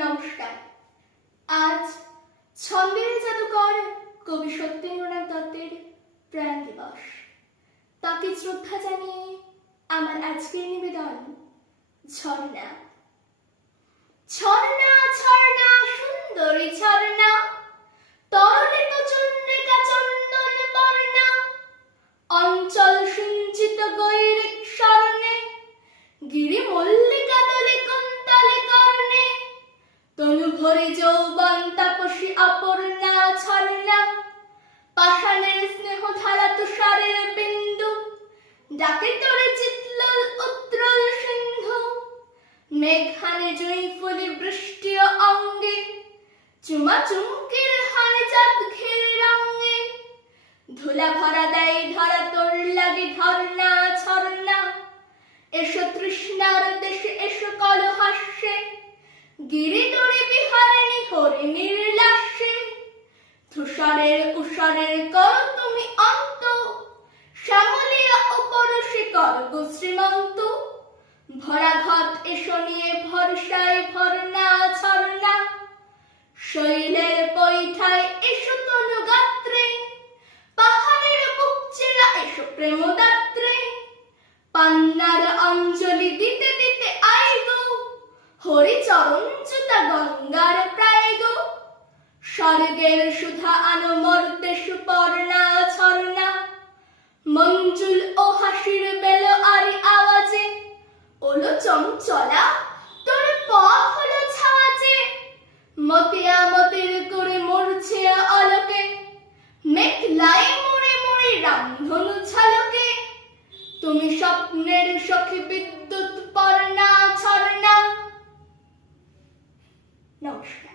নমস্কার। আজ ছন্দের জাদুকর কবি সত্যেন্দ্রনাথ দত্তের প্রয়াণ দিবস। তাকে শ্রদ্ধা জানিয়ে আমার আজকের নিবেদন ঝর্ণা। ঝর্ণা ঝর্ণা সুন্দরী ঝর্ণা, তরলিত চন্দ্রিকা চন্দন বর্ণা, অঞ্চল সিঞ্চিত গৈরিক স্বর্ণে, গিরি মল্লিকা দলে কুন্তলে কর্ণে, তনু ভরে যৌবন তাপসী অপর্ণা ঝর্ণা, পাষাণের স্নেহ ধারা তুষারের বিন্দু, ডাকে তোরে চিৎলোল উত্রল সিন্ধু, মেঘানে জুঁই ফুলি বৃষ্টি অঙ্গে, চুমা চুমকির হাড়ে চাঁদ ঘেরে রঙে, ধুলা ভরা দেয় ধরা তোর লাগে ধর্ণা ঝর্ণা, এসো তৃষ্ণার দেশে এসো কলহাস্যে, গিরি দড়ি বিহারিণী হরিণীর লাস্যে, ধূসরের উষরের কর তুমি অন্ত, শ্যামলিয়া উপরসে কর গো শ্রীমন্ত, ভরা ঘট এসো নিয়ে ভরসায় ভরনা ঝর্ণা, শৈলের পৈঠায় এসো তনু গাত্রে, পাহাড়ের বুক চেরা এসো প্রেমদাত্রে, পান্নার অঞ্জলি দিতে দিতে আই গো, হরি চরণ জুতা গঙ্গার প্রায় গো, স্বর্গের সুধা আনো মর্তে সুপর্ণা ঝর্ণা, মঞ্জুল ও হাসির বেল আরি আওয়াজে, ওলো চঞ্চলা তোর পথ হলো ছাওয়াজে, মতিয়া মতির করে মরছে আলোকে, মেঘলাই মুড়ে মুড়ে রামধনু ঝালকে, তুমি স্বপ্নের সখী বিদ্যুৎ পর্ণা ঝর্ণা। নমস্কার।